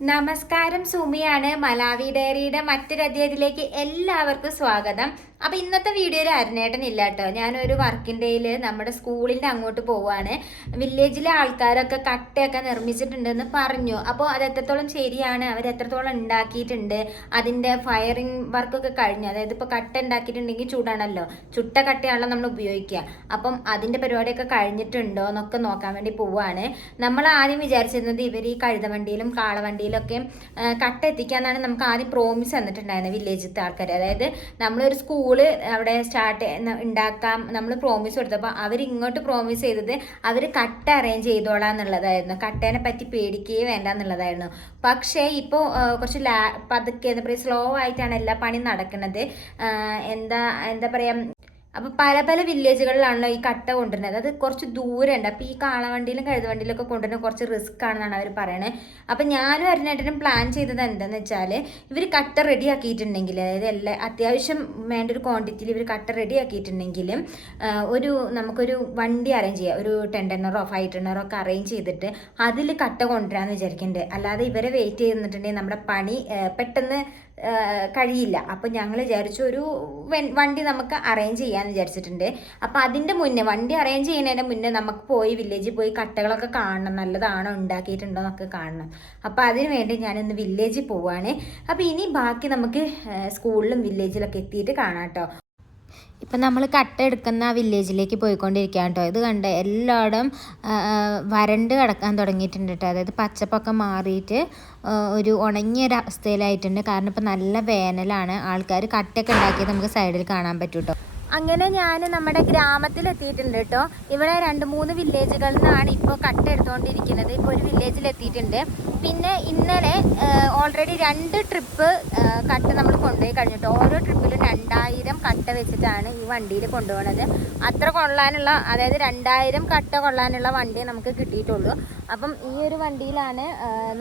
നമസ്കാരം സുമിയാണ്. മലാവി ഡയറിയുടെ മറ്റൊരു അധ്യായത്തിലേക്ക് എല്ലാവർക്കും സ്വാഗതം. അപ്പൊ ഇന്നത്തെ വീഡിയോയിൽ അരുണേട്ടൻ ഇല്ല കേട്ടോ. ഞാനൊരു വർക്കിംഗ് ഡേയിൽ നമ്മുടെ സ്കൂളിന്റെ അങ്ങോട്ട് പോവാണ്. വില്ലേജിലെ ആൾക്കാരൊക്കെ കട്ടയൊക്കെ നിർമ്മിച്ചിട്ടുണ്ടെന്ന് പറഞ്ഞു. അപ്പോൾ അത് എത്രത്തോളം ശരിയാണ്? അവർ എത്രത്തോളം ഉണ്ടാക്കിയിട്ടുണ്ട്? അതിന്റെ ഫയറിംഗ് വർക്കൊക്കെ കഴിഞ്ഞു. അതായത് ഇപ്പോൾ കട്ട ഉണ്ടാക്കിയിട്ടുണ്ടെങ്കിൽ ചൂടാണല്ലോ. ചുട്ട കട്ടയാണല്ലോ നമ്മൾ ഉപയോഗിക്കുക. അപ്പം അതിന്റെ പരിപാടിയൊക്കെ കഴിഞ്ഞിട്ടുണ്ടോ എന്നൊക്കെ നോക്കാൻ വേണ്ടി പോവാണ്. നമ്മൾ ആദ്യം വിചാരിച്ചിരുന്നത് ഇവർ ഈ കഴുതവണ്ടിയിലും കാളവണ്ടിയിലൊക്കെ കട്ട എത്തിക്കാന്നാണ് നമുക്ക് ആദ്യം പ്രോമിസ് തന്നിട്ടുണ്ടായിരുന്നത് വില്ലേജിലത്തെ ആൾക്കാർ അതായത് നമ്മളൊരു സ്കൂൾ അവിടെ സ്റ്റാർട്ട് ഉണ്ടാക്കാം നമ്മൾ പ്രോമിസ് കൊടുത്തപ്പോൾ അവർ ഇങ്ങോട്ട് പ്രോമിസ് ചെയ്തത് അവർ കട്ട അറേഞ്ച് ചെയ്തോളാം എന്നുള്ളതായിരുന്നു. കട്ടേനെ പറ്റി പേടിക്കുകയേ വേണ്ട എന്നുള്ളതായിരുന്നു. പക്ഷേ ഇപ്പോൾ കുറച്ച് ലാ പതുക്കെ എന്താ പറയുക സ്ലോ ആയിട്ടാണ് എല്ലാ പണിയും നടക്കുന്നത്. എന്താ എന്താ പറയുക അപ്പോൾ പല പല വില്ലേജുകളിലാണല്ലോ ഈ കട്ട കൊണ്ടുവരുന്നത്. അത് കുറച്ച് ദൂരമുണ്ട്. അപ്പോൾ ഈ കാളവണ്ടിയിലും കഴുതവണ്ടിയിലൊക്കെ കൊണ്ടുവരുന്ന കുറച്ച് റിസ്ക് ആണെന്നാണ് അവർ പറയുന്നത് അപ്പോൾ ഞാനും അരുണേട്ടനും പ്ലാൻ ചെയ്തത് എന്താണെന്ന് വെച്ചാൽ ഇവർ കട്ട റെഡി ആക്കിയിട്ടുണ്ടെങ്കിൽ അതായത് എല്ലാ അത്യാവശ്യം വേണ്ട ഒരു ക്വാണ്ടിറ്റിയിൽ ഇവർ കട്ട റെഡി ആക്കിയിട്ടുണ്ടെങ്കിൽ ഒരു നമുക്കൊരു വണ്ടി അറേഞ്ച് ചെയ്യാം. ഒരു ടെൻ ടെണ്ണറോ ഫൈവ് ടെണ്ണറോ ഒക്കെ അറേഞ്ച് ചെയ്തിട്ട് അതിൽ കട്ട കൊണ്ടുവരാമെന്ന് വിചാരിക്കുന്നുണ്ട് അല്ലാതെ ഇവരെ വെയിറ്റ് ചെയ്തിട്ടുണ്ടെങ്കിൽ നമ്മുടെ പണി പെട്ടെന്ന് കഴിയില്ല. അപ്പോൾ ഞങ്ങൾ വിചാരിച്ചു ഒരു വണ്ടി നമുക്ക് അറേഞ്ച് ചെയ്യാമെന്ന് വിചാരിച്ചിട്ടുണ്ട്. അപ്പോൾ അതിന്റെ മുന്നേ വണ്ടി അറേഞ്ച് ചെയ്യുന്നതിന് മുന്നേ നമുക്ക് പോയി വില്ലേജിൽ പോയി കട്ടകളൊക്കെ കാണണം. നല്ലതാണോ ഉണ്ടാക്കിയിട്ടുണ്ടോ എന്നൊക്കെ കാണണം. അപ്പോൾ അതിന് വേണ്ടി ഞാനിന്ന് വില്ലേജിൽ പോവുകയാണ് അപ്പോൾ ഇനി ബാക്കി നമുക്ക് സ്കൂളിലും വില്ലേജിലൊക്കെ എത്തിയിട്ട് കാണാം കേട്ടോ. ഇപ്പം നമ്മൾ കട്ട എടുക്കുന്ന വില്ലേജിലേക്ക് പോയിക്കൊണ്ടിരിക്കുകയാണ് കേട്ടോ. ഇത് കണ്ട് എല്ലായിടും വരണ്ട് കിടക്കാൻ തുടങ്ങിയിട്ടുണ്ട് കേട്ടോ. അതായത് പച്ചപ്പൊക്കെ മാറിയിട്ട് ഒരു ഉണങ്ങിയ അവസ്ഥയിലായിട്ടുണ്ട് കാരണം ഇപ്പം നല്ല വേനലാണ്. ആൾക്കാർ കട്ടയൊക്കെ ഉണ്ടാക്കിയത് നമുക്ക് സൈഡിൽ കാണാൻ പറ്റും കേട്ടോ അങ്ങനെ ഞാൻ നമ്മുടെ ഗ്രാമത്തിൽ എത്തിയിട്ടുണ്ട് കേട്ടോ. ഇവിടെ രണ്ട് മൂന്ന് വില്ലേജുകളിൽ നിന്നാണ് ഇപ്പോൾ കട്ട് എടുത്തുകൊണ്ടിരിക്കുന്നത് ഇപ്പോൾ ഒരു വില്ലേജിൽ എത്തിയിട്ടുണ്ട്. പിന്നെ ഇന്നലെ ഓൾറെഡി രണ്ട് ട്രിപ്പ് കട്ട് നമ്മൾ കൊണ്ടുപോയി കഴിഞ്ഞിട്ട്. ഓരോ ട്രിപ്പിലും രണ്ടായിരം കട്ട വെച്ചിട്ടാണ് ഈ വണ്ടിയിൽ കൊണ്ടുപോകുന്നത് അത്ര കൊള്ളാനുള്ള അതായത് രണ്ടായിരം കട്ട കൊള്ളാനുള്ള വണ്ടി നമുക്ക് കിട്ടിയിട്ടുള്ളൂ. അപ്പം ഈ ഒരു വണ്ടിയിലാണ്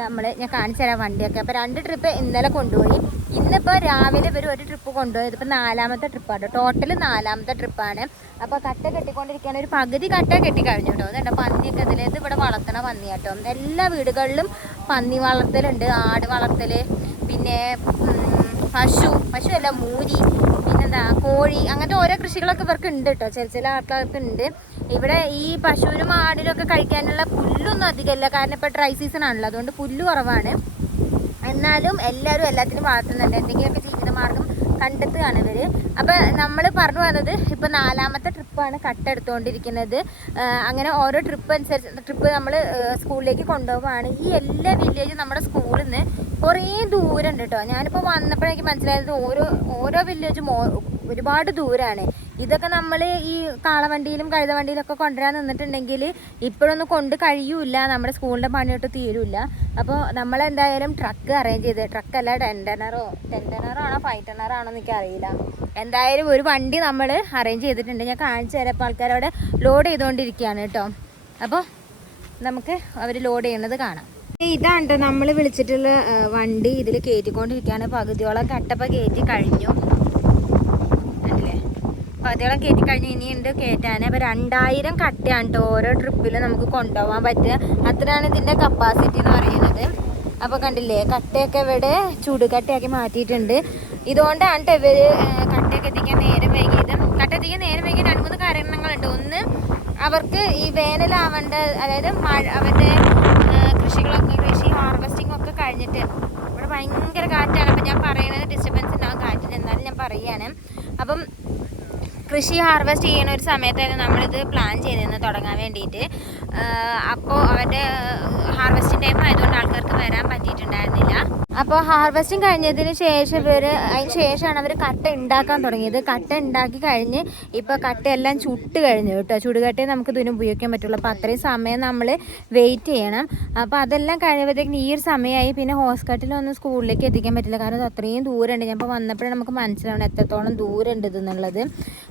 നമ്മൾ ഞാൻ കാണിച്ചു തരാം വണ്ടിയൊക്കെ. അപ്പോൾ രണ്ട് ട്രിപ്പ് ഇന്നലെ കൊണ്ടുപോയി. ഇന്നിപ്പോൾ രാവിലെ ഇവർ ഒരു ട്രിപ്പ് കൊണ്ടുപോയത് ഇപ്പോൾ നാലാമത്തെ ട്രിപ്പാണ് ടോട്ടൽ നാലാമത്തെ ട്രിപ്പാണ്. അപ്പോൾ കട്ട കെട്ടിക്കൊണ്ടിരിക്കുകയാണ് ഒരു പകുതി കട്ട കെട്ടി കഴിഞ്ഞു കേട്ടോ. അതുകൊണ്ട് പന്നിയൊക്കെ ഇതിൽ ഇത് ഇവിടെ വളർത്തണ പന്നി കേട്ടോ എല്ലാ വീടുകളിലും പന്നി വളർത്തലുണ്ട്. ആട് വളർത്തൽ പിന്നെ പശു പശു അല്ല മൂരി പിന്നെന്താ കോഴി അങ്ങനത്തെ ഓരോ കൃഷികളൊക്കെ ഇവർക്ക് ഉണ്ട് കേട്ടോ. ചില ചില ആൾക്കാർക്ക് ഉണ്ട്. ഇവിടെ ഈ പശുവിനും ആടിനും ഒക്കെ കഴിക്കാനുള്ള പുല്ലൊന്നും അധികമല്ല കാരണം ഇപ്പോൾ ഡ്രൈ സീസൺ ആണല്ലോ. അതുകൊണ്ട് പുല്ല് കുറവാണ്. എന്നാലും എല്ലാവരും എല്ലാത്തിനും വളർത്തുന്നുണ്ട്. എന്തെങ്കിലുമൊക്കെ ജീവിതമാർഗം കണ്ടെത്തുകയാണ് ഇവർ അപ്പം നമ്മൾ പറഞ്ഞു വന്നത് ഇപ്പം നാലാമത്തെ ട്രിപ്പാണ് കട്ട് എടുത്തുകൊണ്ടിരിക്കുന്നത് അങ്ങനെ ഓരോ ട്രിപ്പ് അനുസരിച്ച് ട്രിപ്പ് നമ്മൾ സ്കൂളിലേക്ക് കൊണ്ടുപോകുകയാണ് ഈ എല്ലാ വില്ലേജും നമ്മുടെ സ്കൂളിൽ നിന്ന് കുറേ ദൂരം ഉണ്ട് കേട്ടോ ഞാനിപ്പോൾ വന്നപ്പോഴേക്ക് മനസ്സിലായത് ഓരോ ഓരോ വില്ലേജും ഒരുപാട് ദൂരമാണ് ഇതൊക്കെ നമ്മൾ ഈ കാളവണ്ടിയിലും കഴുതവണ്ടിയിലൊക്കെ കൊണ്ടുവരാൻ നിന്നിട്ടുണ്ടെങ്കിൽ ഇപ്പോഴൊന്നും കൊണ്ട് കഴിയൂല നമ്മുടെ സ്കൂളിന്റെ പണിയൊട്ട് തീരൂല അപ്പോൾ നമ്മൾ എന്തായാലും ട്രക്ക് അറേഞ്ച് ചെയ്ത് ട്രക്കല്ല ടെന്റനറോ ടെന്റനറാണോ ടെൻ ആണോ ഫൈവ് ആണോ എനിക്ക് അറിയില്ല. എന്തായാലും ഒരു വണ്ടി നമ്മൾ അറേഞ്ച് ചെയ്തിട്ടുണ്ട്. ഞാൻ കാണിച്ചു തരാം. അപ്പോൾ ആൾക്കാരവിടെ ലോഡ് ചെയ്തുകൊണ്ടിരിക്കുകയാണ് കേട്ടോ. അപ്പോൾ നമുക്ക് അവർ ലോഡ് ചെയ്യുന്നത് കാണാം. ഇതാണ് നമ്മൾ വിളിച്ചിട്ടുള്ള വണ്ടി ഇതിൽ കയറ്റിക്കൊണ്ടിരിക്കുകയാണ്. പകുതിയോളം കട്ടപ്പ കയറ്റി കഴിഞ്ഞു. പകുതിയോളം കയറ്റി കഴിഞ്ഞ് ഇനിയുണ്ട് കയറ്റാൻ അപ്പോൾ രണ്ടായിരം കട്ടയാണ് കേട്ടോ ഓരോ ട്രിപ്പിലും നമുക്ക് കൊണ്ടുപോകാൻ പറ്റുക. അത്രയാണ് ഇതിന്റെ കപ്പാസിറ്റി എന്ന് പറയുന്നത്. അപ്പോൾ കണ്ടില്ലേ കട്ടയൊക്കെ ഇവിടെ ചൂടുകട്ടയാക്കി മാറ്റിയിട്ടുണ്ട്. ഇതുകൊണ്ടാണ് കേട്ടോ കട്ടയൊക്കെ എത്തിക്കാൻ നേരം വൈകിയത്. കട്ട എത്തിക്കാൻ നേരം വൈകിയ രണ്ട് മൂന്ന് കാരണങ്ങളുണ്ട് ഒന്ന് അവർക്ക് ഈ വേനലാവേണ്ട അതായത് മഴ അവരുടെ കൃഷികളൊക്കെ കൃഷി ഹാർവെസ്റ്റിംഗ് ഒക്കെ കഴിഞ്ഞിട്ട് ഇവിടെ ഭയങ്കര കാറ്റാണ്. അപ്പം ഞാൻ പറയുന്നത് ഡിസ്റ്റർബൻസ് ഉണ്ടാകും കാറ്റിന്. എന്നാലും ഞാൻ പറയുകയാണ്. അപ്പം കൃഷി ഹാർവെസ്റ്റ് ചെയ്യുന്ന ഒരു സമയത്തായിരുന്നു നമ്മളിത് പ്ലാൻ ചെയ്തിരുന്നത് തുടങ്ങാൻ വേണ്ടിയിട്ട്. അപ്പോൾ അവരുടെ ഹാർവെസ്റ്റിംഗ് ടൈം ആയതുകൊണ്ട് ആൾക്കാർക്ക് വരാൻ പറ്റിയിട്ടുണ്ടായിരുന്നില്ല. അപ്പോൾ ഹാർവെസ്റ്റിംഗ് കഴിഞ്ഞതിന് ശേഷം ഇവർ അതിന് ശേഷമാണ് അവർ കട്ട ഉണ്ടാക്കാൻ തുടങ്ങിയത്. കട്ട ഉണ്ടാക്കി കഴിഞ്ഞ് ഇപ്പോൾ കട്ടയെല്ലാം ചുട്ട് കഴിഞ്ഞു കേട്ടോ. ചുടുകട്ടയെ നമുക്ക് ഇതിന് ഉപയോഗിക്കാൻ പറ്റുള്ളൂ. അപ്പോൾ അത്രയും സമയം നമ്മൾ വെയിറ്റ് ചെയ്യണം. അപ്പോൾ അതെല്ലാം കഴിയുമ്പോഴത്തേക്കും ഈ ഒരു സമയമായി പിന്നെ ഹോസ്കട്ടിലൊന്നും സ്കൂളിലേക്ക് എത്തിക്കാൻ പറ്റില്ല. കാരണം അത് അത്രയും ദൂരമുണ്ട്. ഞാൻ ഇപ്പോൾ വന്നപ്പോഴേ നമുക്ക് മനസ്സിലാവണം എത്രത്തോളം ദൂരമുണ്ട് ഇതെന്നുള്ളത്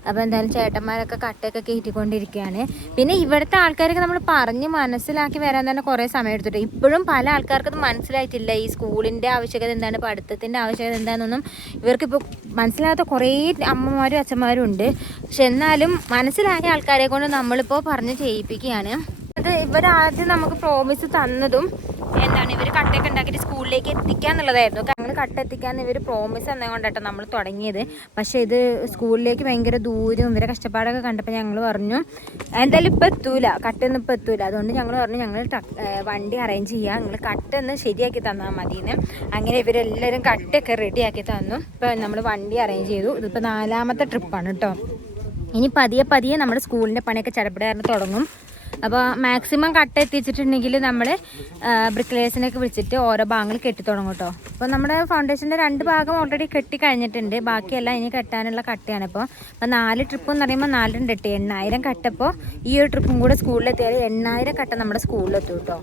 അപ്പോൾ എന്തായാലും ചേട്ടന്മാരൊക്കെ കട്ടയൊക്കെ കയറ്റിക്കൊണ്ടിരിക്കുകയാണ്. പിന്നെ ഇവിടുത്തെ ആൾക്കാരൊക്കെ നമ്മൾ പറഞ്ഞ് മനസ്സിലാക്കി വരാൻ തന്നെ കുറേ സമയം എടുത്തിട്ട് ഇപ്പോഴും പല ആൾക്കാർക്കും മനസ്സിലായിട്ടില്ല. ഈ സ്കൂളിന്റെ ആവശ്യകത എന്താണ്? പഠിത്തത്തിന്റെ ആവശ്യകത എന്താണെന്നൊന്നും ഇവർക്കിപ്പോൾ മനസ്സിലാകാത്ത കുറേ അമ്മമാരും അച്ഛന്മാരും ഉണ്ട്. പക്ഷെ എന്നാലും മനസ്സിലായ ആൾക്കാരെ കൊണ്ട് നമ്മളിപ്പോൾ പറഞ്ഞ് ചെയ്യിപ്പിക്കുകയാണ്. ഇത് ഇവരാദ്യം നമുക്ക് പ്രോമിസ് തന്നതും എന്താണ് ഇവർ കട്ടയൊക്കെ ഉണ്ടാക്കിയിട്ട് സ്കൂളിലേക്ക് എത്തിക്കുക എന്നുള്ളതായിരുന്നു. അങ്ങനെ കട്ട എത്തിക്കാന്ന് ഇവർ പ്രോമിസ് തന്നുകൊണ്ടാട്ടോ നമ്മൾ തുടങ്ങിയത്. പക്ഷേ ഇത് സ്കൂളിലേക്ക് ഭയങ്കര ദൂരവും ഇവരെ കഷ്ടപ്പാടൊക്കെ കണ്ടപ്പോൾ ഞങ്ങൾ പറഞ്ഞു എന്തായാലും ഇപ്പം എത്തൂല. കട്ടൊന്നും ഇപ്പം എത്തൂല. അതുകൊണ്ട് ഞങ്ങൾ പറഞ്ഞു ഞങ്ങൾ വണ്ടി അറേഞ്ച് ചെയ്യുക നിങ്ങൾ കട്ടൊന്ന് ശരിയാക്കി തന്നാൽ മതിയെന്ന് അങ്ങനെ ഇവരെല്ലാവരും കട്ടയൊക്കെ റെഡിയാക്കി തന്നു. ഇപ്പം നമ്മൾ വണ്ടി അറേഞ്ച് ചെയ്തു. ഇതിപ്പോൾ നാലാമത്തെ ട്രിപ്പാണ് കേട്ടോ ഇനി പതിയെ പതിയെ നമ്മുടെ സ്കൂളിന്റെ പണിയൊക്കെ ചടപ്പിടാറിന് തുടങ്ങും. അപ്പോൾ മാക്സിമം കട്ട് എത്തിച്ചിട്ടുണ്ടെങ്കിൽ നമ്മൾ ബ്രിക്ലേഴ്സിനൊക്കെ വിളിച്ചിട്ട് ഓരോ ഭാഗങ്ങൾ കെട്ടി തുടങ്ങും കേട്ടോ. അപ്പോൾ നമ്മുടെ ഫൗണ്ടേഷന്റെ രണ്ട് ഭാഗം ഓൾറെഡി കെട്ടി കഴിഞ്ഞിട്ടുണ്ട്. ബാക്കിയെല്ലാം ഇനി കെട്ടാനുള്ള കട്ടയാണ് ഇപ്പോൾ അപ്പോൾ നാല് ട്രിപ്പ് എന്ന് പറയുമ്പോൾ നാലുണ്ട് കെട്ടി എണ്ണായിരം കട്ടപ്പോൾ ഈ ഒരു ട്രിപ്പും കൂടെ സ്കൂളിലെത്തിയാൽ എണ്ണായിരം കട്ട നമ്മുടെ സ്കൂളിലെത്തും കേട്ടോ.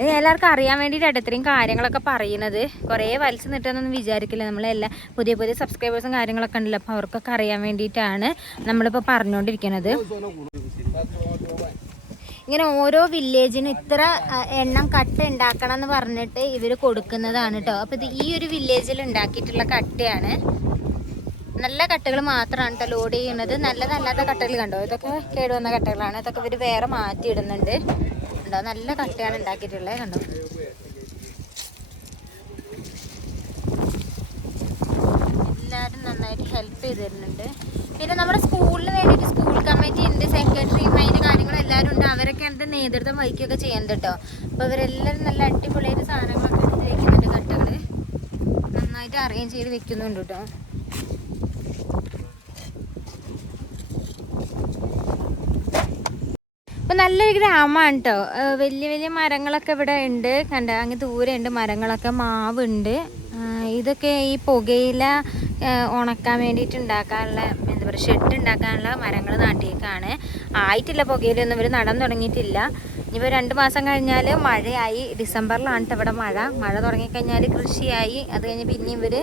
ഇത് എല്ലാവർക്കും അറിയാൻ വേണ്ടിയിട്ടാണ് ഇത്രയും കാര്യങ്ങളൊക്കെ പറയുന്നത്. കുറേ വലിച്ചു നിട്ടെന്നൊന്നും വിചാരിക്കില്ല. നമ്മളെല്ലാ പുതിയ പുതിയ സബ്സ്ക്രൈബേഴ്സും കാര്യങ്ങളൊക്കെ ഉണ്ടല്ലോ. അപ്പോൾ അവർക്കൊക്കെ അറിയാൻ വേണ്ടിയിട്ടാണ് നമ്മളിപ്പോൾ പറഞ്ഞുകൊണ്ടിരിക്കുന്നത് ഇങ്ങനെ ഓരോ വില്ലേജിനും ഇത്ര എണ്ണം കട്ട ഉണ്ടാക്കണം എന്ന് പറഞ്ഞിട്ട് ഇവർ കൊടുക്കുന്നതാണ് കേട്ടോ അപ്പോൾ ഇത് ഈ ഒരു വില്ലേജിൽ ഉണ്ടാക്കിയിട്ടുള്ള കട്ടയാണ്. നല്ല കട്ടകൾ മാത്രമാണ് കേട്ടോ ലോഡ് ചെയ്യുന്നത്. നല്ലതല്ലാത്ത കട്ടകൾ കണ്ടോ? ഇതൊക്കെ കേടുവന്ന കട്ടകളാണ്. ഇതൊക്കെ ഇവർ വേറെ മാറ്റി ഇടുന്നുണ്ട്. കണ്ടോ? നല്ല കട്ടയാണ് ഉണ്ടാക്കിയിട്ടുള്ളത് കണ്ടോ? എല്ലാവരും നന്നായിട്ട് ഹെൽപ്പ് ചെയ്ത് തരുന്നുണ്ട്. പിന്നെ നമ്മുടെ സ്കൂളിന് വേണ്ടിയിട്ട് സ്കൂൾ കമ്മിറ്റി ഉണ്ട് സെക്രട്ടറി അതിന്റെ കാര്യങ്ങളും എല്ലാവരും ഉണ്ട്. അവരൊക്കെ എന്റെ നേതൃത്വം വഹിക്കുകയൊക്കെ ചെയ്യുന്നുണ്ട് കേട്ടോ. അപ്പോൾ ഇവരെല്ലാവരും നല്ല അടിപൊളിയായിട്ട് സാധനങ്ങളൊക്കെ എടുത്ത് വെക്കുന്നുണ്ട് കട്ടകൾ നന്നായിട്ട് അറേഞ്ച് ചെയ്ത് വെക്കുന്നുണ്ട് കേട്ടോ. നല്ലൊരു ഗ്രാമമാണ് കേട്ടോ. വലിയ വലിയ മരങ്ങളൊക്കെ ഇവിടെ ഉണ്ട്. കണ്ട അങ്ങ് ദൂരെ ഉണ്ട് മരങ്ങളൊക്കെ മാവുണ്ട്. ഇതൊക്കെ ഈ പുകയില ഉണക്കാൻ വേണ്ടിയിട്ട് ഉണ്ടാക്കാനുള്ള പറയുക ഷെഡ് ഉണ്ടാക്കാനുള്ള മരങ്ങൾ നാട്ടിയേക്കാണ്. ആയിട്ടില്ല പുകയിലൊന്നും ഇവർ നടാൻ തുടങ്ങിയിട്ടില്ല. ഇനിയിപ്പോൾ രണ്ട് മാസം കഴിഞ്ഞാൽ മഴയായി. ഡിസംബറിലാണ് ഇവിടെ മഴ. മഴ തുടങ്ങിക്കഴിഞ്ഞാൽ കൃഷിയായി. അത് കഴിഞ്ഞ് പിന്നെ ഇവർ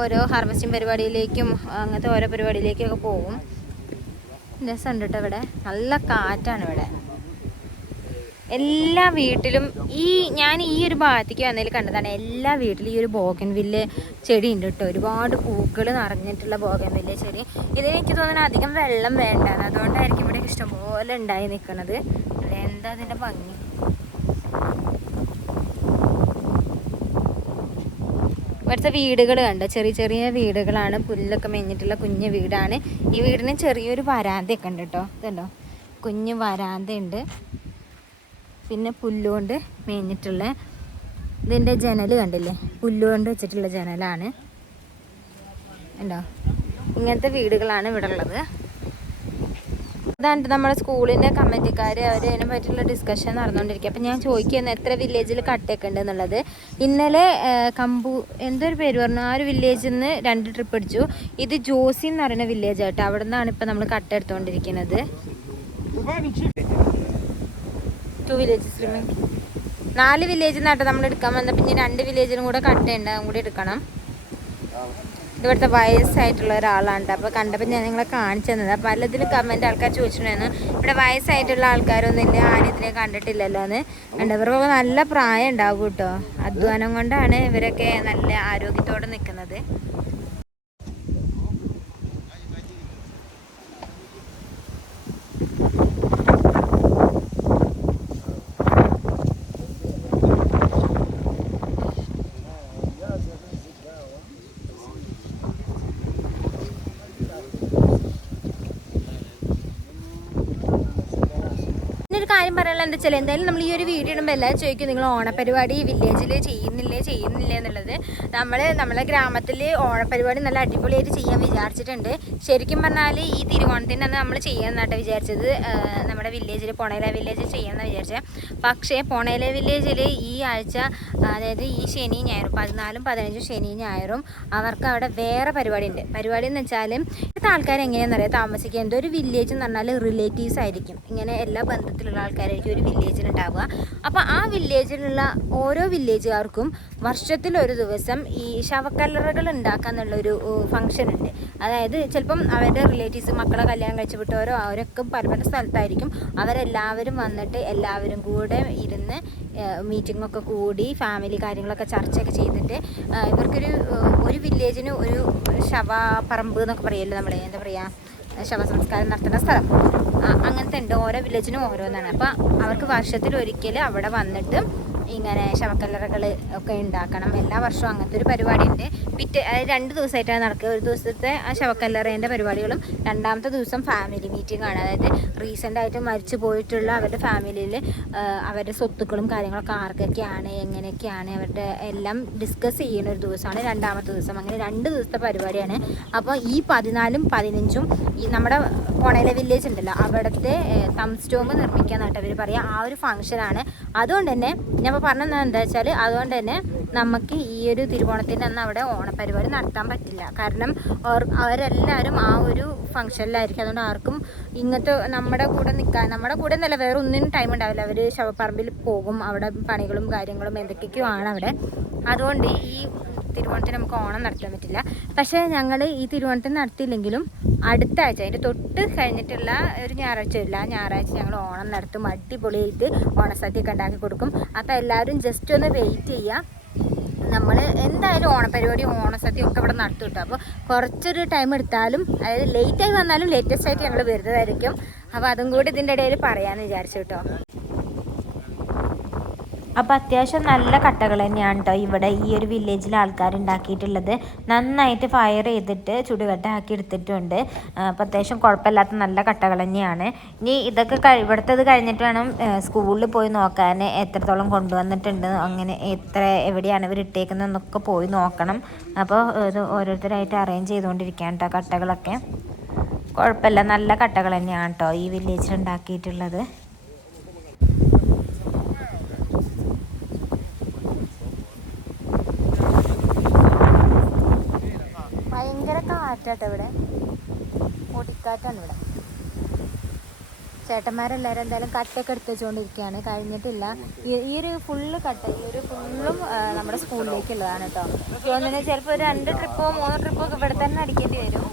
ഓരോ ഹാർവസ്റ്റിംഗ് പരിപാടിയിലേക്കും അങ്ങനത്തെ ഓരോ പരിപാടിയിലേക്കൊക്കെ പോകും. രസമുണ്ട് കേട്ടോ ഇവിടെ. നല്ല കാറ്റാണ് ഇവിടെ. എല്ലാ വീട്ടിലും ഈ ഞാൻ ഈ ഒരു ഭാഗത്തേക്ക് വന്നതിൽ കണ്ടതാണ് എല്ലാ വീട്ടിലും ഈ ഒരു ബോഗൻ വില്ല് ചെടി ഉണ്ട് കേട്ടോ. ഒരുപാട് പൂക്കൾ നിറഞ്ഞിട്ടുള്ള ബോഗൻ വില്ല് ചെടി. ഇതിന് എനിക്ക് തോന്നുന്നു അധികം വെള്ളം വേണ്ട അതുകൊണ്ടായിരിക്കും ഇവിടെ ഇഷ്ടംപോലെ ഉണ്ടായി നിൽക്കുന്നത് എന്താ അതിന്റെ ഭംഗി? ഇവിടുത്തെ വീടുകൾ കണ്ടോ? ചെറിയ ചെറിയ വീടുകളാണ്. പുല്ലൊക്കെ മേഞ്ഞിട്ടുള്ള കുഞ്ഞു വീടാണ്. ഈ വീടിന് ചെറിയൊരു വരാന്തയൊക്കെ ഉണ്ട് കേട്ടോ. ഇതുണ്ടോ? കുഞ്ഞു വരാന്തയുണ്ട്. പിന്നെ പുല്ലുകൊണ്ട് മേഞ്ഞിട്ടുള്ള ഇതിന്റെ ജനൽ കണ്ടില്ലേ? പുല്ലുകൊണ്ട് വെച്ചിട്ടുള്ള ജനലാണ്. ഉണ്ടോ ഇങ്ങനത്തെ വീടുകളാണ് ഇവിടെ ഉള്ളത്. അതാണ്ട് നമ്മുടെ സ്കൂളിന്റെ കമ്മിറ്റിക്കാർ അവർ അതിനെ പറ്റിയുള്ള ഡിസ്കഷൻ നടന്നുകൊണ്ടിരിക്കുക അപ്പം ഞാൻ ചോദിക്കുന്നു എത്ര വില്ലേജിൽ കട്ടയൊക്കെ ഉണ്ട് എന്നുള്ളത്? ഇന്നലെ കമ്പു എന്തൊരു പേര് പറഞ്ഞു? ആ ഒരു വില്ലേജിൽ നിന്ന് രണ്ട് ട്രിപ്പ് അടിച്ചു ഇത് ജോസി എന്ന് പറയുന്ന വില്ലേജായിട്ട് അവിടെ നിന്നാണ് ഇപ്പം നമ്മൾ കട്ട എടുത്തുകൊണ്ടിരിക്കുന്നത് ടു വില്ലേജസ് നാല് വില്ലേജിൽ നിന്നാട്ടോ നമ്മൾ എടുക്കാൻ വന്ന. പിന്നെ രണ്ട് വില്ലേജിലും കൂടെ കട്ടയുണ്ട്. അതും കൂടി എടുക്കണം. ഇവിടുത്തെ വയസ്സായിട്ടുള്ള ഒരാളാണ് അപ്പോൾ കണ്ടപ്പോൾ ഞാൻ നിങ്ങളെ കാണിച്ചു തന്നത്. അപ്പോൾ പലതിലും കമന്റ് ആൾക്കാർ ചോദിച്ചിട്ടുണ്ടായിരുന്നു. ഇവിടെ വയസ്സായിട്ടുള്ള ആൾക്കാരൊന്നും ഇല്ല ആരും ഇതിനെ കണ്ടിട്ടില്ലല്ലോ എന്ന് കണ്ടവർക്ക് നല്ല പ്രായം ഉണ്ടാവും കേട്ടോ. അധ്വാനം കൊണ്ടാണ് ഇവരൊക്കെ നല്ല ആരോഗ്യത്തോടെ നിൽക്കുന്നത് ഒരു പറയാനുള്ള വെച്ചാൽ എന്തായാലും നമ്മൾ ഈ ഒരു വീഡിയോ ഇടുമ്പോൾ എല്ലാവരും ചോദിക്കും നിങ്ങൾ ഓണപരിപാടി വില്ലേജിൽ ചെയ്യുന്നില്ലേ? ചെയ്യുന്നില്ലേ? എന്നുള്ളത്. നമ്മൾ നമ്മളെ ഗ്രാമത്തിൽ ഓണപരിപാടി നല്ല അടിപൊളിയായിട്ട് ചെയ്യാൻ വിചാരിച്ചിട്ടുണ്ട്. ശരിക്കും പറഞ്ഞാൽ ഈ തിരുവോണത്തിനാണ് നമ്മൾ ചെയ്യാമെന്നാട്ടോ വിചാരിച്ചത്. നമ്മുടെ വില്ലേജിൽ പൊണേല വില്ലേജിൽ ചെയ്യാമെന്ന് വിചാരിച്ചത് പക്ഷേ പൊണേല വില്ലേജിൽ ഈ ആഴ്ച അതായത് ഈ ശനി ഞായറും പതിനാലും പതിനഞ്ചും ശനി ഞായറും അവർക്ക് അവിടെ വേറെ പരിപാടി ഉണ്ട് പരിപാടി എന്ന് വെച്ചാൽ ഇവിടുത്തെ ആൾക്കാർ എങ്ങനെയാണെന്ന് അറിയാം? താമസിക്കുക എന്തോ ഒരു വില്ലേജ് എന്ന് പറഞ്ഞാൽ റിലേറ്റീവ്സ് ആയിരിക്കും. ഇങ്ങനെ എല്ലാ ബന്ധത്തിലുള്ള ആൾക്കാരായിരിക്കും. ഒരു വില്ലേജിൽ ഉണ്ടാവുക അപ്പോൾ ആ വില്ലേജിലുള്ള ഓരോ വില്ലേജുകാർക്കും വർഷത്തിൽ ഒരു ദിവസം ഈ ശവക്കല്ലറകൾ ഉണ്ടാക്കാന്നുള്ളൊരു ഫംഗ്ഷൻ ഉണ്ട്. അതായത് ചിലപ്പം അവരുടെ റിലേറ്റീവ്സ് മക്കളെ കല്യാണം കഴിച്ചു വിട്ടവരോ അവരൊക്കെ പല പല സ്ഥലത്തായിരിക്കും അവരെല്ലാവരും വന്നിട്ട് എല്ലാവരും കൂടെ ഇരുന്ന് മീറ്റിംഗ് ഒക്കെ കൂടി ഫാമിലി കാര്യങ്ങളൊക്കെ ചർച്ചയൊക്കെ ചെയ്തിട്ട് ഇവർക്കൊരു ഒരു വില്ലേജിന് ഒരു ശവ പറമ്പ് എന്നൊക്കെ പറയുമല്ലോ നമ്മൾ എന്താ പറയുക ശവസംസ്കാരം നടത്തുന്ന സ്ഥലം. അങ്ങനത്തെ ഉണ്ട്. ഓരോ വില്ലേജിനും ഓരോന്നാണ്. അപ്പോൾ അവർക്ക് വർഷത്തിൽ ഒരിക്കൽ അവിടെ വന്നിട്ട് ഇങ്ങനെ ശവക്കല്ലറകൾ ഒക്കെ ഉണ്ടാക്കണം. എല്ലാ വർഷവും അങ്ങനത്തെ ഒരു പരിപാടി ഉണ്ട് പിറ്റേ രണ്ട് ദിവസമായിട്ടാണ് നടക്കുക. ഒരു ദിവസത്തെ ആ ശവക്കല്ലറേന്റെ പരിപാടികളും രണ്ടാമത്തെ ദിവസം ഫാമിലി മീറ്റിംഗ് ആണ്. അതായത് റീസെന്റ് ആയിട്ട് മരിച്ചു പോയിട്ടുള്ള അവരുടെ ഫാമിലിയിൽ അവരുടെ സ്വത്തുക്കളും കാര്യങ്ങളൊക്കെ ആർക്കൊക്കെയാണ് എങ്ങനെയൊക്കെയാണ് അവരുടെ എല്ലാം ഡിസ്കസ് ചെയ്യുന്ന ഒരു ദിവസമാണ് രണ്ടാമത്തെ ദിവസം. അങ്ങനെ രണ്ട് ദിവസത്തെ പരിപാടിയാണ്. അപ്പോൾ ഈ പതിനാലും പതിനഞ്ചും ഈ നമ്മുടെ കോണയിലെ വില്ലേജ് ഉണ്ടല്ലോ അവിടുത്തെ തംസ്റ്റോം നിർമ്മിക്കാന്നായിട്ട് അവർ പറയുക ആ ഒരു ഫംഗ്ഷനാണ് അതുകൊണ്ട് തന്നെ ഞാൻ ഇപ്പോൾ പറഞ്ഞത് എന്താ വെച്ചാൽ അതുകൊണ്ട് തന്നെ നമുക്ക് ഈ ഒരു തിരുവോണത്തിന്റെ അന്ന് അവിടെ ഓണപരിപാടി നടത്താൻ പറ്റില്ല. കാരണം അവരെല്ലാവരും ആ ഒരു ഫംഗ്ഷനിലായിരിക്കും. അതുകൊണ്ട് ആർക്കും ഇങ്ങനത്തെ നമ്മുടെ കൂടെ നിൽക്കാൻ നമ്മുടെ കൂടെ എന്നല്ല വേറെ ഒന്നിനും ടൈം ഉണ്ടാവില്ല. അവർ ശവപ്പറമ്പിൽ പോകും. അവിടെ പണികളും കാര്യങ്ങളും എന്തൊക്കെയൊക്കെയോ ആണ് അവിടെ. അതുകൊണ്ട് ഈ തിരുവോണത്തിന് നമുക്ക് ഓണം നടത്താൻ പറ്റില്ല. പക്ഷേ ഞങ്ങൾ ഈ തിരുവോണത്തിന് നടത്തിയില്ലെങ്കിലും അടുത്ത ആഴ്ച അതിന്റെ തൊട്ട് കഴിഞ്ഞിട്ടുള്ള ഒരു ഞായറാഴ്ച ഇല്ല. ഞായറാഴ്ച ഞങ്ങൾ ഓണം നടത്തും. അടിപൊളിയായിട്ട് ഓണസദ്യയൊക്കെ ഉണ്ടാക്കി കൊടുക്കും. അപ്പോൾ എല്ലാവരും ജസ്റ്റ് ഒന്ന് വെയിറ്റ് ചെയ്യുക നമ്മൾ എന്തായാലും ഓണപരിപാടി ഓണസദ്യ ഒക്കെ ഇവിടെ നടത്തും കേട്ടോ. അപ്പോൾ കുറച്ചൊരു ടൈം എടുത്താലും അതായത് ലേറ്റായി വന്നാലും ലേറ്റസ്റ്റ് ആയിട്ട് ഞങ്ങൾ വരുന്നതായിരിക്കും. അപ്പോൾ അതും കൂടി ഇതിന്റെ ഇടയിൽ പറയാമെന്ന് വിചാരിച്ചു കേട്ടോ. അപ്പോൾ അത്യാവശ്യം നല്ല കട്ടകൾ തന്നെയാണ് കേട്ടോ ഇവിടെ ഈ ഒരു വില്ലേജിൽ ആൾക്കാർ ഉണ്ടാക്കിയിട്ടുള്ളത്. നന്നായിട്ട് ഫയർ ചെയ്തിട്ട് ചുടുകട്ട ആക്കി എടുത്തിട്ടുണ്ട്. അപ്പോൾ അത്യാവശ്യം കുഴപ്പമില്ലാത്ത നല്ല കട്ടകൾ തന്നെയാണ്. ഇനി ഇതൊക്കെ ഇവിടുത്തത് കഴിഞ്ഞിട്ട് വേണം സ്കൂളിൽ പോയി നോക്കാൻ എത്രത്തോളം കൊണ്ടുവന്നിട്ടുണ്ട് അങ്ങനെ എത്ര എവിടെയാണ് ഇവർ ഇട്ടേക്കുന്നതെന്നൊക്കെ പോയി നോക്കണം. അപ്പോൾ ഇത് ഓരോരുത്തരായിട്ട് അറേഞ്ച് ചെയ്തുകൊണ്ടിരിക്കുകയാണ് കേട്ടോ കട്ടകളൊക്കെ. കുഴപ്പമില്ല നല്ല കട്ടകൾ തന്നെയാണ് കേട്ടോ ഈ വില്ലേജിൽ ഉണ്ടാക്കിയിട്ടുള്ളത് ഭയങ്കര കാറ്റാട്ടോ ഇവിടെ പൊടിക്കാറ്റാണ് ഇവിടെ. ചേട്ടന്മാരെല്ലാവരും എന്തായാലും കട്ടൊക്കെ എടുത്ത് വെച്ചുകൊണ്ടിരിക്കുകയാണ് കഴിഞ്ഞിട്ടില്ല. ഈ ഒരു ഫുള്ള് കട്ട ഈ ഒരു ഫുള്ളും നമ്മുടെ സ്കൂളിലേക്കുള്ളതാണ് കേട്ടോ തോന്നുന്നത് ചിലപ്പോൾ ഒരു രണ്ട് ട്രിപ്പോ മൂന്ന് ട്രിപ്പോ ഒക്കെ ഇവിടെ തന്നെ അടിക്കേണ്ടി വരും.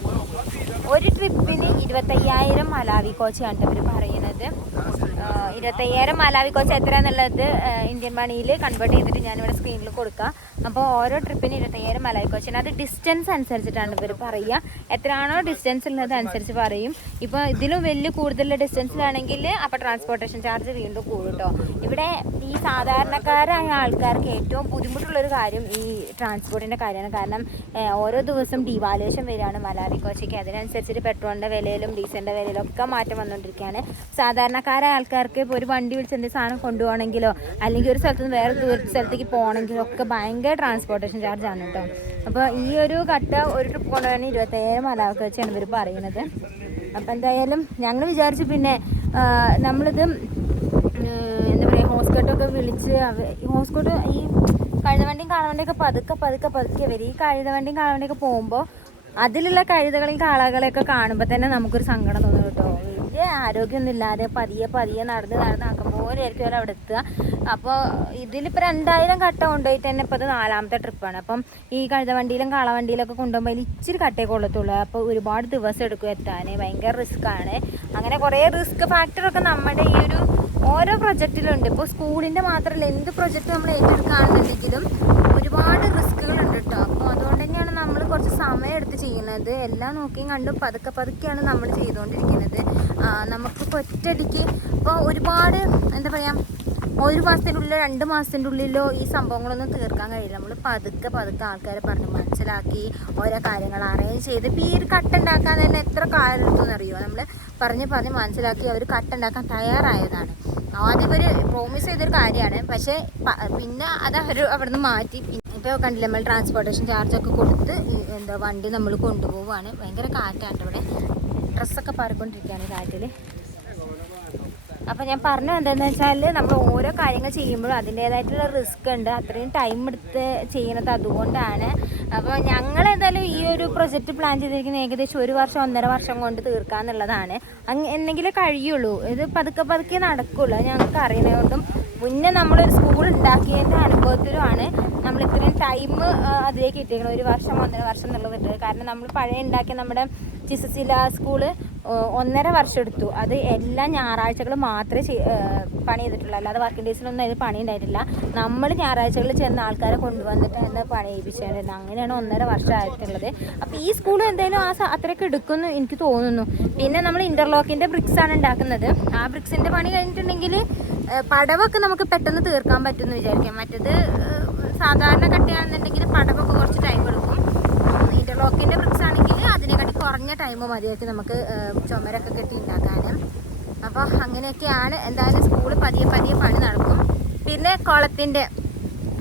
ഒരു ട്രിപ്പിന് ഇരുപത്തയ്യായിരം മലാവി കോച്ചാണ് ഇവർ പറയുന്നത് ആഹ് ഇരുപത്തയ്യായിരം മാലാവി കോച്ച് എത്രയാന്നുള്ളത് എന്നുള്ളത് ഇന്ത്യൻ മണിയിൽ കൺവേർട്ട് ചെയ്തിട്ട് ഞാനിവിടെ സ്ക്രീനിൽ കൊടുക്കാം. അപ്പോൾ ഓരോ ട്രിപ്പിന് ഇരുപത്തയ്യായിരം മലാവി കോച്ചിന് അത് ഡിസ്റ്റൻസ് അനുസരിച്ചിട്ടാണ് ഇവർ പറയുക. എത്രയാണോ ഡിസ്റ്റൻസ് ഉള്ളത് അനുസരിച്ച് പറയും. ഇപ്പോൾ ഇതിലും വലിയ കൂടുതൽ ഡിസ്റ്റൻസിലാണെങ്കിൽ അപ്പോൾ ട്രാൻസ്പോർട്ടേഷൻ ചാർജ് വീണ്ടും കൂടുട്ടോ കേട്ടോ ഇവിടെ ഈ സാധാരണക്കാരായ ആൾക്കാർക്ക് ഏറ്റവും ബുദ്ധിമുട്ടുള്ളൊരു കാര്യം ഈ ട്രാൻസ്പോർട്ടിന്റെ കാര്യമാണ്. കാരണം ഓരോ ദിവസം ഡിവാലുവേഷൻ വരികയാണ് മലാവി കോച്ചയ്ക്ക് അതിനനുസരിച്ചിട്ട് പെട്രോളിന്റെ വിലയിലും ഡീസലിന്റെ വിലയിലും ഒക്കെ മാറ്റം വന്നുകൊണ്ടിരിക്കുകയാണ് സാധാരണക്കാരായ ആൾക്കാർക്ക് ഇപ്പോൾ ഒരു വണ്ടി വിളിച്ച് എന്തെങ്കിലും സാധനം കൊണ്ടുപോകണമെങ്കിലോ അല്ലെങ്കിൽ ഒരു സ്ഥലത്തുനിന്ന് വേറെ ദൂര സ്ഥലത്തേക്ക് പോകണമെങ്കിലോ ഒക്കെ ഭയങ്കര ട്രാൻസ്പോർട്ടേഷൻ ചാർജ് ആണ് കേട്ടോ അപ്പോൾ ഈ ഒരു കട്ട ഒരു ട്രിപ്പ് കൊണ്ടുപോകാൻ ഇരുപത്തേഴ് മലാവൊക്കെ വെച്ചാണ് ഇവർ പറയുന്നത്. അപ്പോൾ എന്തായാലും ഞങ്ങൾ വിചാരിച്ചു പിന്നെ നമ്മളിത് എന്താ പറയുക ഹോസ്കോട്ടൊക്കെ വിളിച്ച് ഹോസ്കോട്ട് ഈ കഴുതവണ്ടിയും കാളവണ്ടിയൊക്കെ പതുക്കെ പതുക്കെ പതുക്കെ വരും. ഈ കഴുതവണ്ടിയും കാളവണ്ടിയൊക്കെ പോകുമ്പോൾ അതിലുള്ള കഴുതകളെയും കാളകളെയൊക്കെ കാണുമ്പോൾ തന്നെ നമുക്കൊരു സങ്കടം തോന്നും. വലിയ ആരോഗ്യമൊന്നും ഇല്ലാതെ പതിയെ പതിയെ നടന്ന് നടന്ന് ആക്കുമ്പോൾ ആയിരിക്കും അവർ അവിടെ എത്തുക. അപ്പോൾ ഇതിലിപ്പോൾ രണ്ടായിരം കട്ട കൊണ്ടുപോയിട്ട് തന്നെ ഇപ്പോൾ അത് നാലാമത്തെ ട്രിപ്പാണ്. അപ്പം ഈ കഴുത വണ്ടിയിലും കാളവണ്ടിയിലൊക്കെ കൊണ്ടുപോകുമ്പോൾ അതിൽ ഇച്ചിരി കട്ടേ കൊള്ളത്തുള്ളൂ. അപ്പോൾ ഒരുപാട് ദിവസം എടുക്കും എത്താൻ. ഭയങ്കര റിസ്ക് ആണ്. അങ്ങനെ കുറേ റിസ്ക് ഫാക്ടറൊക്കെ നമ്മുടെ ഈ ഒരു ഓരോ പ്രൊജക്റ്റിലുണ്ട് ഇപ്പോൾ സ്കൂളിന്റെ മാത്രമല്ല എന്ത് പ്രൊജക്റ്റ് നമ്മൾ ഏറ്റെടുക്കുകയാണെന്നുണ്ടെങ്കിലും ഒരുപാട് റിസ്ക്കുകളുണ്ട് കേട്ടോ. അപ്പോൾ അതുകൊണ്ട് നമ്മൾ കുറച്ച് സമയം എടുത്ത് ചെയ്യുന്നത്. എല്ലാം നോക്കിയും കണ്ടും പതുക്കെ പതുക്കെയാണ് നമ്മൾ ചെയ്തുകൊണ്ടിരിക്കുന്നത്. നമുക്കിപ്പോൾ ഒറ്റയടിക്ക് ഇപ്പോൾ ഒരുപാട് എന്താ പറയുക ഒരു മാസത്തിന്റെ ഉള്ളിലോ രണ്ട് മാസത്തിന്റെ ഉള്ളിലോ ഈ സംഭവങ്ങളൊന്നും തീർക്കാൻ കഴിയില്ല. നമ്മൾ പതുക്കെ പതുക്കെ ആൾക്കാരെ പറഞ്ഞ് മനസ്സിലാക്കി ഓരോ കാര്യങ്ങൾ അറേഞ്ച് ചെയ്ത്. ഇപ്പോൾ ഈ ഒരു കട്ട് ഉണ്ടാക്കാൻ തന്നെ എത്ര കാലം എടുത്തു അറിയുമോ നമ്മൾ പറഞ്ഞ് പറഞ്ഞ് മനസ്സിലാക്കി അവർ കട്ട് ഉണ്ടാക്കാൻ തയ്യാറായതാണ്. ആദ്യം ഒരു പ്രോമിസ് ചെയ്തൊരു കാര്യമാണ്. പക്ഷേ പിന്നെ അത് അവർ അവിടുന്ന് മാറ്റി. ഇപ്പോൾ കണ്ടില്ല നമ്മൾ ട്രാൻസ്പോർട്ടേഷൻ ചാർജൊക്കെ കൊടുത്ത് എന്താ വണ്ടി നമ്മൾ കൊണ്ടുപോവുകയാണ് ഭയങ്കര കാറ്റാണ് ഇവിടെ. ഡ്രസ്സൊക്കെ പാറിക്കൊണ്ടിരിക്കുകയാണ് കാറ്റിൽ അപ്പോൾ ഞാൻ പറഞ്ഞു എന്താണെന്ന് വെച്ചാൽ നമ്മൾ ഓരോ കാര്യങ്ങൾ ചെയ്യുമ്പോഴും അതിന്റേതായിട്ടുള്ള റിസ്ക് ഉണ്ട്. അത്രയും ടൈം എടുത്ത് ചെയ്യുന്നത് അതുകൊണ്ടാണ്. അപ്പോൾ ഞങ്ങൾ എന്തായാലും ഈ ഒരു പ്രൊജക്റ്റ് പ്ലാൻ ചെയ്തിരിക്കുന്നത് ഏകദേശം ഒരു വർഷം ഒന്നര വർഷം കൊണ്ട് തീർക്കാന്നുള്ളതാണ് എന്തെങ്കിലും കഴിയുള്ളൂ. ഇത് പതുക്കെ പതുക്കെ നടക്കുള്ളൂ. ഞങ്ങൾക്ക് അറിയുന്നതുകൊണ്ടും മുന്നേ നമ്മളൊരു സ്കൂൾ ഉണ്ടാക്കിയതിന്റെ അനുഭവത്തിലുമാണ് നമ്മൾ ഇത്രയും ടൈം അതിലേക്ക് ഇട്ടിരിക്കുന്നത് ഒരു വർഷം ഒന്നര വർഷം എന്നുള്ളത് കാരണം നമ്മൾ പഴയ ഉണ്ടാക്കിയ നമ്മുടെ ചിസസില സ്കൂൾ ഒന്നര വർഷം എടുത്തു. അത് എല്ലാ ഞായറാഴ്ചകളും മാത്രമേ പണി ചെയ്തിട്ടുള്ളൂ. അല്ലാതെ വർക്കിംഗ് ഡേയ്സിലൊന്നും ഇത് പണി ഉണ്ടായിട്ടില്ല. നമ്മൾ ഞായറാഴ്ചകളിൽ ചെന്ന ആൾക്കാരെ കൊണ്ടുവന്നിട്ട് എന്താ പണി ചെയ്യിപ്പിച്ചിട്ടുണ്ട് അങ്ങനെയാണ് ഒന്നര വർഷം ആയിട്ടുള്ളത്. അപ്പോൾ ഈ സ്കൂൾ എന്തായാലും ആ അത്രയൊക്കെ എടുക്കുമെന്ന് എനിക്ക് തോന്നുന്നു. പിന്നെ നമ്മൾ ഇന്റർലോക്കിന്റെ ബ്രിക്സ് ആണ് ഉണ്ടാക്കുന്നത്. ആ ബ്രിക്സിന്റെ പണി കഴിഞ്ഞിട്ടുണ്ടെങ്കിൽ പടവൊക്കെ നമുക്ക് പെട്ടെന്ന് തീർക്കാൻ പറ്റുമെന്ന് വിചാരിക്കാം. മറ്റത് സാധാരണ കട്ടിയാണെന്നുണ്ടെങ്കിൽ പടവൊക്കെ കുറച്ച് കുറഞ്ഞ ടൈം മതിയായിരിക്കും നമുക്ക് ചുമരൊക്കെ കെട്ടി ഉണ്ടാക്കാനും അപ്പോൾ അങ്ങനെയൊക്കെയാണ് എന്തായാലും സ്കൂൾ പതിയെ പതിയെ പണി നടക്കും. പിന്നെ കുളത്തിന്റെ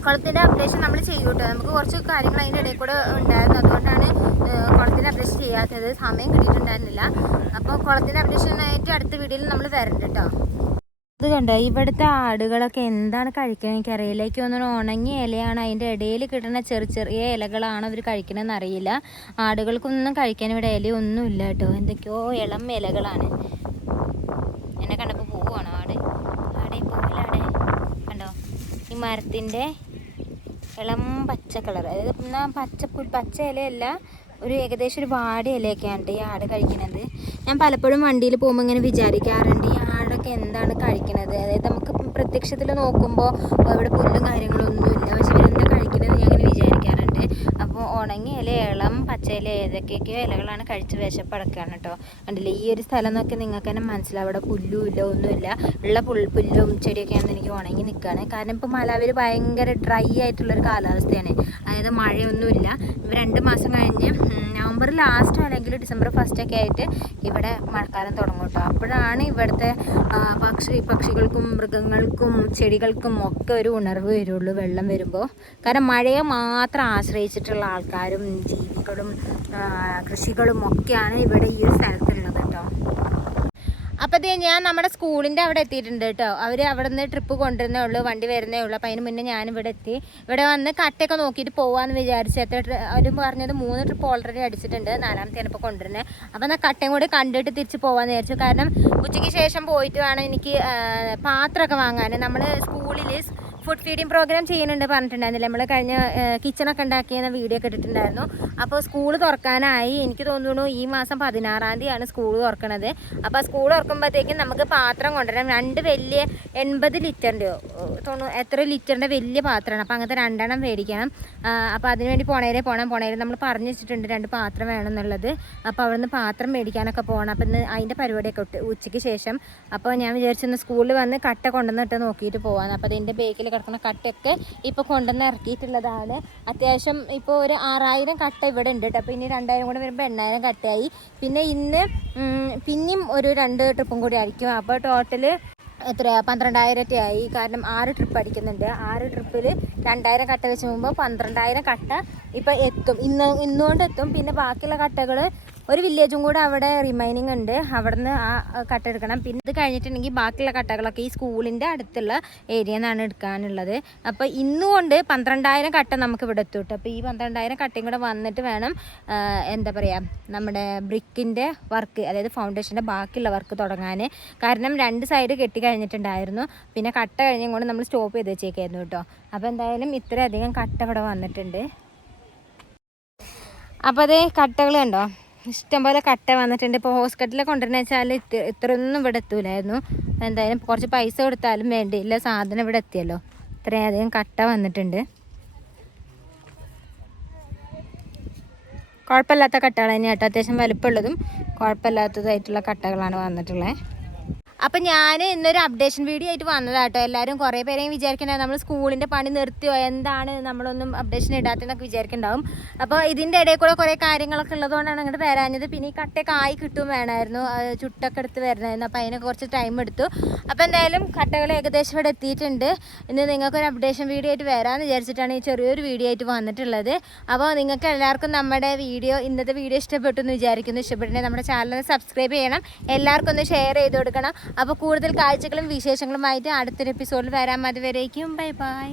കുളത്തിന്റെ അപ്ഡേഷൻ നമ്മൾ ചെയ്യും കേട്ടോ നമുക്ക് കുറച്ച് കാര്യങ്ങൾ അതിന്റെ ഇടയിൽ കൂടെ ഉണ്ടായിരുന്നു. അതുകൊണ്ടാണ് കുളത്തിന്റെ അപ്ഡേഷൻ ചെയ്യാത്തത്. സമയം കിട്ടിയിട്ടുണ്ടായിരുന്നില്ല. അപ്പോൾ കുളത്തിന്റെ അപ്ഡേഷനായിട്ട് അടുത്ത വീഡിയോയിൽ നമ്മൾ വരണ്ട് കേട്ടോ ഇത് കണ്ടോ? ഇവിടുത്തെ ആടുകളൊക്കെ എന്താണ് കഴിക്കുന്നത് എനിക്കറിയില്ല. എനിക്ക് തോന്നുന്നു ഉണങ്ങിയ ഇലയാണ് അതിന്റെ ഇടയിൽ കിട്ടുന്ന ചെറിയ ചെറിയ ഇലകളാണ് അവർ കഴിക്കണമെന്ന് അറിയില്ല. ആടുകൾക്കൊന്നും കഴിക്കാൻ ഇവിടെ ഇലയൊന്നും ഇല്ല കേട്ടോ. എന്തൊക്കെയോ ഇളം ഇലകളാണ്. എന്നെ കണ്ടപ്പോൾ പോവുകയാണോ ആട്. ആടെ പോവില്ല ആടെ? കണ്ടോ? ഈ മരത്തിന്റെ ഇളം പച്ച കളർ. അതായത് എന്നാൽ പച്ച പച്ച ഇലയല്ല ഒരു ഏകദേശം ഒരു വാടി ഇലയൊക്കെയാണ് ഈ ആട് കഴിക്കുന്നത് ഞാൻ പലപ്പോഴും വണ്ടിയിൽ പോകുമ്പോൾ ഇങ്ങനെ വിചാരിക്കാറുണ്ട് ഈ ആടൊക്കെ എന്താണ് കഴിക്കുന്നത് അതായത് നമുക്ക് പ്രത്യക്ഷത്തിൽ നോക്കുമ്പോൾ ഇവിടെ പുല്ലും കാര്യങ്ങളൊന്നുമില്ല പക്ഷെ ഇവരെന്താ കഴിക്കുന്നത് ഞാൻ അങ്ങനെ വിചാരിക്കാറുണ്ട്. അപ്പോൾ ഉണങ്ങിയ ഇല ഇളം പച്ചയില ഏതൊക്കെയൊക്കെയോ ഇലകളാണ് കഴിച്ച് വിശപ്പടക്കുകയാണ് കേട്ടോ. കണ്ടില്ലേ ഈ ഒരു സ്ഥലം എന്നൊക്കെ നിങ്ങൾക്ക് തന്നെ മനസ്സിലാവും. അവിടെ പുല്ലും ഇല്ല ഒന്നുമില്ല. ഉള്ള പുൽ പുല്ലും ചെടിയൊക്കെയാണെന്ന് എനിക്ക് ഉണങ്ങി നിൽക്കുകയാണ് കാരണം ഇപ്പോൾ മലാവിൽ ഭയങ്കര ഡ്രൈ ആയിട്ടുള്ളൊരു കാലാവസ്ഥയാണ്. അതായത് മഴയൊന്നുമില്ല. രണ്ട് മാസം കഴിഞ്ഞ് നവംബർ ലാസ്റ്റ് അല്ലെങ്കിൽ ഡിസംബർ ഫസ്റ്റൊക്കെ ആയിട്ട് ഇവിടെ മഴക്കാലം തുടങ്ങും കേട്ടോ. അപ്പോഴാണ് ഇവിടുത്തെ പക്ഷി പക്ഷികൾക്കും മൃഗങ്ങൾക്കും ചെടികൾക്കും ഒക്കെ ഒരു ഉണർവ് വരുള്ളൂ വെള്ളം വരുമ്പോൾ കാരണം മഴയെ മാത്രം ആശ്രയിച്ചിട്ടുള്ള ആൾക്കാരും ജീവികളും കൃഷികളും ഒക്കെയാണ് ഇവിടെ ഈ ഒരു സ്ഥലത്തുള്ളത് കേട്ടോ. അപ്പോൾ ഞാൻ നമ്മുടെ സ്കൂളിന്റെ അവിടെ എത്തിയിട്ടുണ്ട് കേട്ടോ. അവർ അവിടെ നിന്ന് ട്രിപ്പ് കൊണ്ടുവരുന്നേ ഉള്ളൂ വണ്ടി വരുന്നേ ഉള്ളൂ. അപ്പോൾ അതിന് മുന്നേ ഞാൻ ഇവിടെ എത്തി. ഇവിടെ വന്ന് കട്ടയൊക്കെ നോക്കിയിട്ട് പോകാമെന്ന് വിചാരിച്ചു എത്ര അവർ പറഞ്ഞത് മൂന്ന് ട്രിപ്പ് ഓൾറെഡി അടിച്ചിട്ടുണ്ട്. നാലാമത്തെയാണ് ഇപ്പോൾ കൊണ്ടുവരുന്നത് അപ്പോൾ എന്നാൽ കട്ടയും കൂടി കണ്ടിട്ട് തിരിച്ച് പോകാമെന്ന് വിചാരിച്ചു. കാരണം ഉച്ചയ്ക്ക് ശേഷം പോയിട്ട് വേണം എനിക്ക് പാത്രമൊക്കെ വാങ്ങാൻ നമ്മൾ സ്കൂളിൽ ഫുഡ് ഫീഡിങ് പ്രോഗ്രാം ചെയ്യുന്നുണ്ട് പറഞ്ഞിട്ടുണ്ടായിരുന്നില്ല? നമ്മൾ കഴിഞ്ഞ കിച്ചണൊക്കെ ഉണ്ടാക്കിയെന്ന വീഡിയോ ഒക്കെ ഇട്ടിട്ടുണ്ടായിരുന്നു. അപ്പോൾ സ്കൂൾ തുറക്കാനായി എനിക്ക് തോന്നുന്നു ഈ മാസം പതിനാറാം തീയതിയാണ് സ്കൂൾ തുറക്കണത്. അപ്പോൾ സ്കൂൾ തുറക്കുമ്പോഴത്തേക്കും നമുക്ക് പാത്രം കൊണ്ടുവരാം രണ്ട് വലിയ എൺപത് ലിറ്ററിന്റെയോ തോന്നുന്നു എത്ര ലിറ്ററിന്റെ വലിയ പാത്രമാണ്. അപ്പോൾ അങ്ങനത്തെ രണ്ടെണ്ണം മേടിക്കണം. അപ്പോൾ അതിന് വേണ്ടി പോണേരെ പോകണം പോണേരെ നമ്മൾ പറഞ്ഞു വെച്ചിട്ടുണ്ട് രണ്ട് പാത്രം വേണം എന്നുള്ളത്. അപ്പോൾ അവിടെ നിന്ന് പാത്രം മേടിക്കാനൊക്കെ പോകണം അപ്പോൾ ഇന്ന് അതിന്റെ പരിപാടിയൊക്കെ ഉച്ചയ്ക്ക് ശേഷം. അപ്പോൾ ഞാൻ വിചാരിച്ചൊന്ന് സ്കൂളിൽ വന്ന് കട്ട കൊണ്ടുവന്നിട്ട് നോക്കിയിട്ട് പോകാൻ അപ്പോൾ അതിന്റെ ബേക്കിൽ കിടക്കുന്ന കട്ടയൊക്കെ ഇപ്പോൾ കൊണ്ടുവന്ന് ഇറക്കിയിട്ടുള്ളതാണ്. അത്യാവശ്യം ഇപ്പോൾ ഒരു ആറായിരം കട്ട ഇവിടെ ഉണ്ട് കേട്ടോ പിന്നെ രണ്ടായിരം കൂടെ വരുമ്പോൾ എണ്ണായിരം കട്ടയായി. പിന്നെ ഇന്ന് പിന്നെയും ഒരു രണ്ട് ട്രിപ്പും കൂടി ആയിരിക്കും. അപ്പോൾ ടോട്ടൽ എത്രയാ? പന്ത്രണ്ടായിരത്തി ആയി. കാരണം ആറ് ട്രിപ്പ് അടിക്കുന്നുണ്ട്. ആറ് ട്രിപ്പിൽ രണ്ടായിരം കട്ട വെച്ച് മുമ്പ് പന്ത്രണ്ടായിരം കട്ട ഇപ്പം എത്തും. ഇന്ന് ഇന്നുകൊണ്ട് എത്തും. പിന്നെ ബാക്കിയുള്ള കട്ടകൾ ഒരു വില്ലേജും കൂടെ അവിടെ റിമൈനിങ് ഉണ്ട്. അവിടെ നിന്ന് ആ ആ, കട്ട എടുക്കണം. പിന്നെ ഇത് കഴിഞ്ഞിട്ടുണ്ടെങ്കിൽ ബാക്കിയുള്ള കട്ടകളൊക്കെ ഈ സ്കൂളിന്റെ അടുത്തുള്ള ഏരിയ നിന്നാണ് എടുക്കാനുള്ളത്. അപ്പോൾ ഇന്നുകൊണ്ട് പന്ത്രണ്ടായിരം കട്ട നമുക്ക് ഇവിടെ എത്തും കേട്ടോ അപ്പോൾ ഈ പന്ത്രണ്ടായിരം കട്ടയും കൂടെ വന്നിട്ട് വേണം എന്താ പറയുക നമ്മുടെ ബ്രിക്കിന്റെ വർക്ക് അതായത് ഫൗണ്ടേഷന്റെ ബാക്കിയുള്ള വർക്ക് തുടങ്ങാൻ കാരണം രണ്ട് സൈഡ് കെട്ടി കഴിഞ്ഞിട്ടുണ്ടായിരുന്നു. പിന്നെ കട്ട കഴിഞ്ഞും കൊണ്ട് നമ്മൾ സ്റ്റോപ്പ് ചെയ്ത് വെച്ചേക്കായിരുന്നു കേട്ടോ അപ്പോൾ എന്തായാലും ഇത്രയധികം കട്ട ഇവിടെ വന്നിട്ടുണ്ട്. അപ്പോൾ അതേ കട്ടകൾ കണ്ടോ? ഇഷ്ടംപോലെ കട്ട വന്നിട്ടുണ്ട്. ഇപ്പോൾ ഹോസ്പിറ്റലിൽ കൊണ്ടുവരുന്ന വെച്ചാൽ ഇത്ര ഇത്രയൊന്നും ഇവിടെ എത്തൂലായിരുന്നു. എന്തായാലും കുറച്ച് പൈസ കൊടുത്താലും വേണ്ടിയില്ല. സാധനം ഇവിടെ എത്തിയല്ലോ. ഇത്രയധികം കട്ട വന്നിട്ടുണ്ട്. കുഴപ്പമില്ലാത്ത കട്ടകൾ തന്നെയാണ് അത്യാവശ്യം വലുപ്പമുള്ളതും കുഴപ്പമില്ലാത്തതായിട്ടുള്ള കട്ടകളാണ് വന്നിട്ടുള്ളത്. അപ്പം ഞാൻ ഇന്നൊരു അപ്ഡേഷൻ വീഡിയോ ആയിട്ട് വന്നതാട്ടോ എല്ലാവരും കുറേ പേരെയും വിചാരിക്കണ്ടാവും നമ്മൾ സ്കൂളിന്റെ പണി നിർത്തിയോ? എന്താണ് നമ്മളൊന്നും അപ്ഡേഷൻ ഇടാത്തതെന്നൊക്കെ വിചാരിക്കുന്നുണ്ടാവും അപ്പോൾ ഇതിന്റെ ഇടയിൽ കൂടെ കുറേ കാര്യങ്ങളൊക്കെ ഉള്ളതുകൊണ്ടാണ് അങ്ങോട്ട് വരാഞ്ഞത്. പിന്നെ ഈ കട്ടയൊക്കെ ആയി കിട്ടും വേണമായിരുന്നു ചുട്ടൊക്കെ എടുത്ത് വരണമായിരുന്നു അപ്പോൾ അതിനൊക്കെ കുറച്ച് ടൈം എടുത്തു. അപ്പോൾ എന്തായാലും കട്ടകൾ ഏകദേശം ഇവിടെ എത്തിയിട്ടുണ്ട്. ഇന്ന് നിങ്ങൾക്കൊരു അപ്ഡേഷൻ വീഡിയോ ആയിട്ട് വരാമെന്ന് വിചാരിച്ചിട്ടാണ് ഈ ചെറിയൊരു വീഡിയോ ആയിട്ട് വന്നിട്ടുള്ളത്. അപ്പോൾ നിങ്ങൾക്ക് എല്ലാവർക്കും നമ്മുടെ വീഡിയോ ഇന്നത്തെ വീഡിയോ ഇഷ്ടപ്പെട്ടു എന്ന് വിചാരിക്കുന്നു. ഇഷ്ടപ്പെട്ടിട്ടുണ്ടെങ്കിൽ നമ്മുടെ ചാനൽ സബ്സ്ക്രൈബ് ചെയ്യണം. എല്ലാവർക്കും ഒന്ന് ഷെയർ ചെയ്ത് കൊടുക്കണം. അപ്പോൾ കൂടുതൽ കാഴ്ചകളും വിശേഷങ്ങളുമായിട്ട് അടുത്തൊരു എപ്പിസോഡിൽ വരാം. അതുവരേക്കും. Bye bye